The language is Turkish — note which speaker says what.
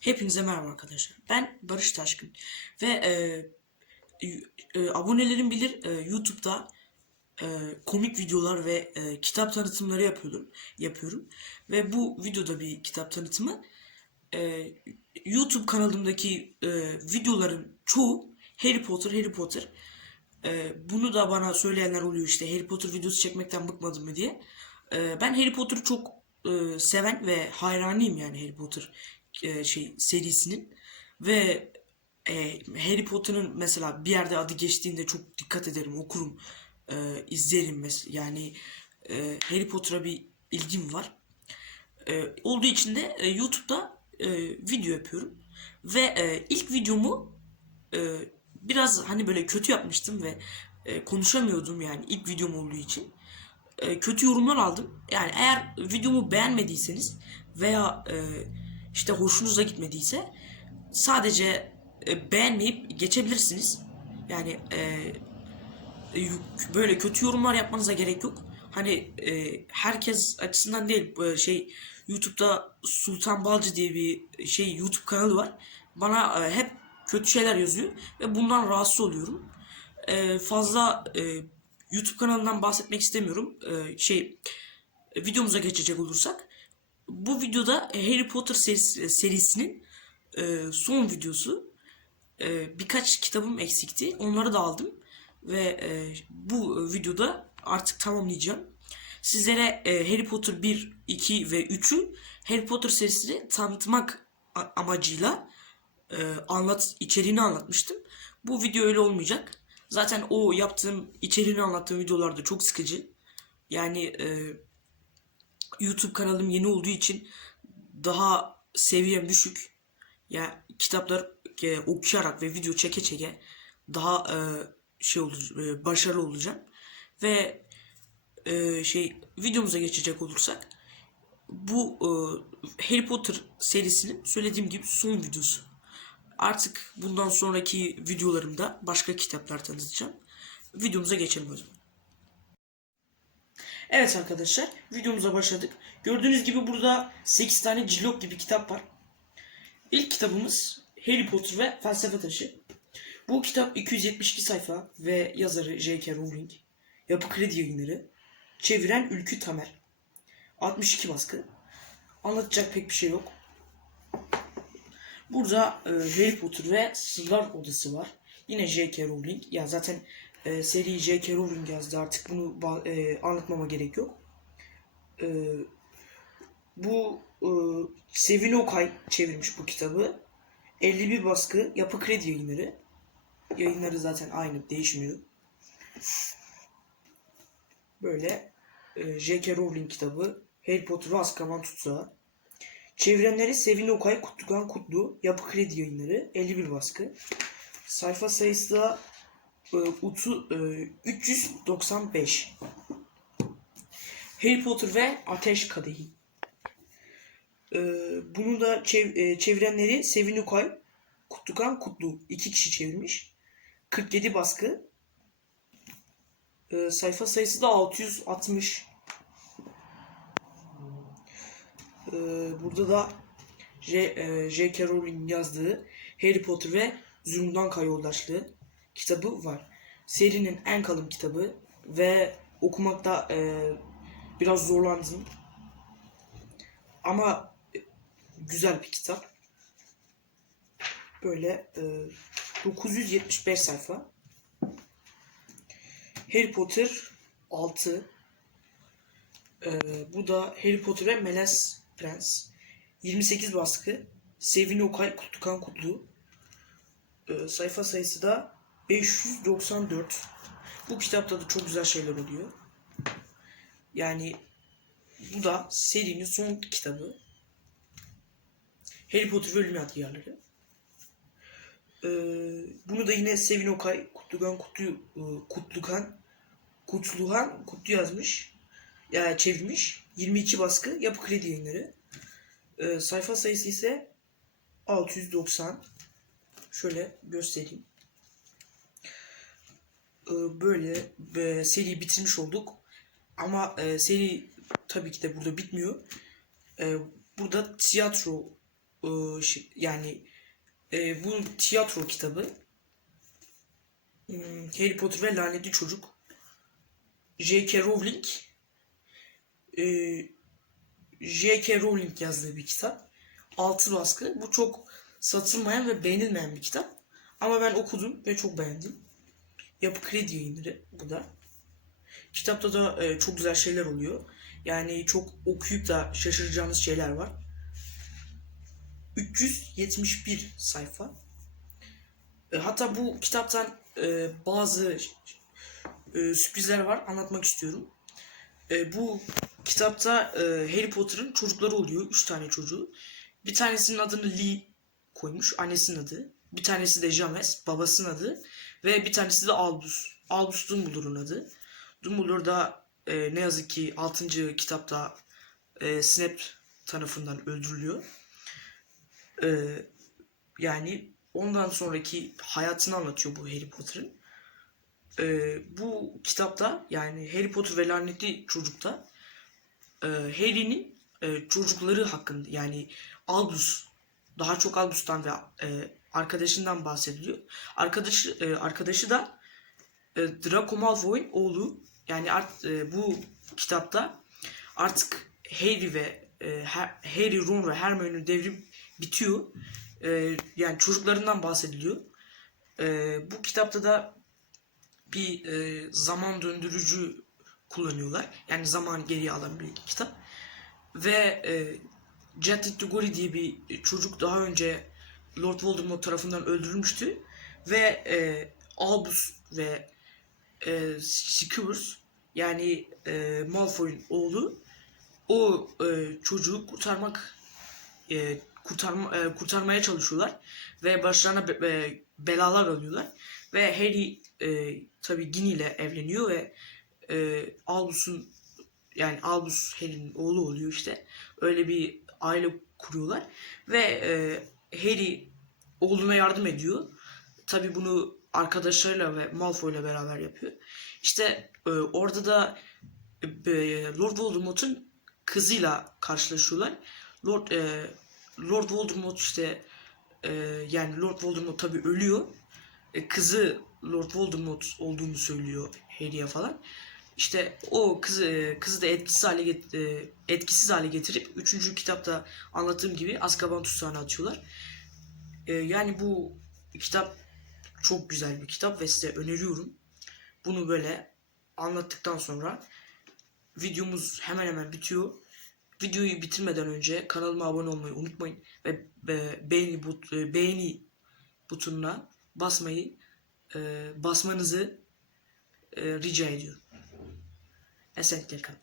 Speaker 1: Hepinize merhaba arkadaşlar. Ben Barış Taşkın ve e, e, abonelerim bilir e, YouTube'da e, komik videolar ve e, kitap tanıtımları yapıyorum. Yapıyorum ve bu videoda bir kitap tanıtımı. E, YouTube kanalımdaki e, videoların çoğu Harry Potter, Harry Potter. E, bunu da bana söyleyenler oluyor işte Harry Potter videosu çekmekten bıkmadım mı diye. E, ben Harry Potter'ı çok e, seven ve hayranıyım yani Harry Potter e, şey serisinin ve e, Harry Potter'ın mesela bir yerde adı geçtiğinde çok dikkat ederim, okurum, e, izlerim mesela. Yani e, Harry Potter'a bir ilgim var. E, olduğu için de e, YouTube'da e, video yapıyorum ve e, ilk videomu e, biraz hani böyle kötü yapmıştım ve e, konuşamıyordum yani ilk videom olduğu için e, kötü yorumlar aldım. Yani eğer videomu beğenmediyseniz veya e, işte hoşunuza gitmediyse sadece e, beğenmeyip geçebilirsiniz. Yani e, e, böyle kötü yorumlar yapmanıza gerek yok. Hani e, herkes açısından değil e, şey YouTube'da Sultan Balcı diye bir şey YouTube kanalı var. Bana e, hep kötü şeyler yazıyor ve bundan rahatsız oluyorum. E, fazla e, YouTube kanalından bahsetmek istemiyorum. E, şey videomuza geçecek olursak bu videoda Harry Potter serisi- serisinin e, son videosu. E, birkaç kitabım eksikti. Onları da aldım ve e, bu videoda artık tamamlayacağım. Sizlere e, Harry Potter 1, 2 ve 3'ü Harry Potter serisini tanıtmak amacıyla e, anlat içeriğini anlatmıştım. Bu video öyle olmayacak. Zaten o yaptığım içeriğini anlattığım videolarda çok sıkıcı. Yani e, YouTube kanalım yeni olduğu için daha seviyem düşük. Ya kitaplar e, okuyarak ve video çeke çeke daha e, şey olur, e, başarılı olacağım. Ve e, şey videomuza geçecek olursak bu e, Harry Potter serisinin söylediğim gibi son videosu. Artık bundan sonraki videolarımda başka kitaplar tanıtacağım. Videomuza geçelim o zaman. Evet arkadaşlar videomuza başladık. Gördüğünüz gibi burada 8 tane cilok gibi kitap var. İlk kitabımız Harry Potter ve Felsefe Taşı. Bu kitap 272 sayfa ve yazarı J.K. Rowling. Yapı Kredi Yayınları. Çeviren Ülkü Tamer. 62 baskı. Anlatacak pek bir şey yok. Burada e, Harry Potter ve Sırlar Odası var. Yine J.K. Rowling. Ya zaten e, seri J.K. Rowling yazdı. Artık bunu e, anlatmama gerek yok. E, bu e, Sevin Okay çevirmiş bu kitabı. 51 baskı Yapı Kredi Yayınları. Yayınları zaten aynı değişmiyor. Böyle e, J.K. Rowling kitabı Harry Potter Azkaban Tutsağı. Çevirenleri Sevin Okay, Kutlukan Kutlu, Yapı Kredi Yayınları, 51 baskı. Sayfa sayısı da e, utu, e, 395. Harry Potter ve Ateş Kadehi. E, bunu da e, çevirenleri Sevin Okay, Kutlukan Kutlu. iki kişi çevirmiş. 47 baskı. E, sayfa sayısı da 660. Ee, burada da J, e, J.K. Rowling yazdığı Harry Potter ve Zümrüt Yoldaşlığı kitabı var. Serinin en kalın kitabı ve okumakta e, biraz zorlandım. Ama e, güzel bir kitap. Böyle e, 975 sayfa. Harry Potter 6 ee, bu da Harry Potter ve Melez Prens. 28 baskı. Sevin Okay Kutlukan Kutlu. Ee, sayfa sayısı da 594. Bu kitapta da çok güzel şeyler oluyor. Yani bu da serinin son kitabı. Harry Potter ve Ölüm Yadigarları. Ee, bunu da yine Sevin Okay Kutlukan Kutlu e, Kutlukan Kutluhan Kutlu yazmış ya çevirmiş. 22 baskı Yapı Kredi Yayınları. Ee, sayfa sayısı ise 690. Şöyle göstereyim. Ee, böyle e, seriyi bitirmiş olduk. Ama e, seri tabii ki de burada bitmiyor. E, burada tiyatro e, yani e, bu tiyatro kitabı Hmm, Harry Potter ve Lanetli Çocuk J.K. Rowling e, J.K. Rowling yazdığı bir kitap. Altı baskı. Bu çok satılmayan ve beğenilmeyen bir kitap. Ama ben okudum ve çok beğendim. Yapı Kredi yayınları bu da. Kitapta da e, çok güzel şeyler oluyor. Yani çok okuyup da şaşıracağınız şeyler var. 371 sayfa. E, hatta bu kitaptan e, bazı e, sürprizler var. Anlatmak istiyorum. E, bu kitapta e, Harry Potter'ın çocukları oluyor. Üç tane çocuğu. Bir tanesinin adını Lee koymuş. Annesinin adı. Bir tanesi de James. Babasının adı. Ve bir tanesi de Albus. Albus Dumbledore'un adı. Dumbledore da e, ne yazık ki 6. kitapta e, Snape tarafından öldürülüyor. E, yani ondan sonraki hayatını anlatıyor bu Harry Potter'ın. E, bu kitapta yani Harry Potter ve Lanetli Çocuk'ta e, Harry'nin e, çocukları hakkında yani Albus daha çok Albus'tan ve e, arkadaşından bahsediliyor. Arkadaşı e, arkadaşı da e, Draco Malfoy'un oğlu. Yani art, e, bu kitapta artık Harry ve e, Harry, Ron ve Hermione'nin devrim bitiyor. E, yani çocuklarından bahsediliyor. E, bu kitapta da bir e, zaman döndürücü kullanıyorlar. Yani zaman geriye alan bir kitap. Ve e, Cedric Diggory diye bir çocuk daha önce Lord Voldemort tarafından öldürülmüştü. Ve e, Albus ve e, Sirius yani e, Malfoy'un oğlu o e, çocuğu kurtarmak e, kurtarma, e, kurtarmaya çalışıyorlar. Ve başlarına be- be- belalar alıyorlar. Ve Harry e, tabii Ginny ile evleniyor ve e, Albus'un yani Albus Harry'nin oğlu oluyor işte. Öyle bir aile kuruyorlar. Ve e, Harry oğluna yardım ediyor tabii bunu arkadaşlarıyla ve Malfoy'la beraber yapıyor işte e, orada da e, Lord Voldemort'un kızıyla karşılaşıyorlar. Lord e, Lord Voldemort işte e, yani Lord Voldemort tabii ölüyor. E, kızı Lord Voldemort olduğunu söylüyor Harry'e falan. İşte o kızı kızı da etkisiz hale get- e, etkisiz hale getirip 3. kitapta anlattığım gibi Azkaban tutsağına atıyorlar. E, yani bu kitap çok güzel bir kitap ve size öneriyorum. Bunu böyle anlattıktan sonra videomuz hemen hemen bitiyor. Videoyu bitirmeden önce kanalıma abone olmayı unutmayın ve be- beğeni but e, beğeni butonuna basmayı basmanızı rica ediyorum. አሰደከም